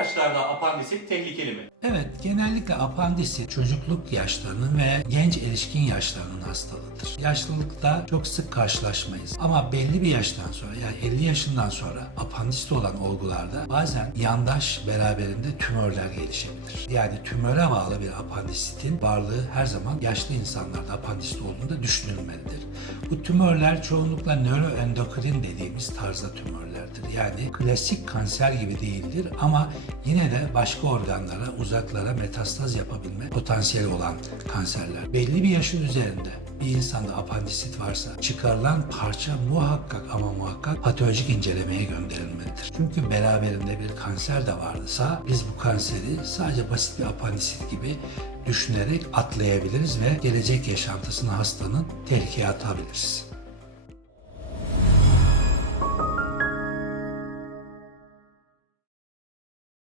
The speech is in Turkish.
yaşlarda apandisit tehlikeli mi? Evet, genellikle apandisit çocukluk yaşlarının ve genç erişkin yaşlarının hastalığıdır. Yaşlılıkta çok sık karşılaşmayız. Ama belli bir yaştan sonra yani 50 yaşından sonra apandisit olan olgularda bazen yandaş beraberinde tümörler gelişebilir. Yani tümöre bağlı bir apandisitin varlığı her zaman yaşlı insanlarda apandisit olduğunda düşünülmelidir. Bu tümörler çoğunlukla nöroendokrin dediğimiz tarzda tümörlerdir. Yani klasik kanser gibi değildir ama yine de başka organlara, uzaklara metastaz yapabilme potansiyeli olan kanserler. Belli bir yaşın üzerinde bir insanda apandisit varsa çıkarılan parça muhakkak ama muhakkak patolojik incelemeye gönderilmelidir. Çünkü beraberinde bir kanser de varsa biz bu kanseri sadece basit bir apandisit gibi düşünerek atlayabiliriz ve gelecek yaşantısını hastanın tehlikeye atabiliriz.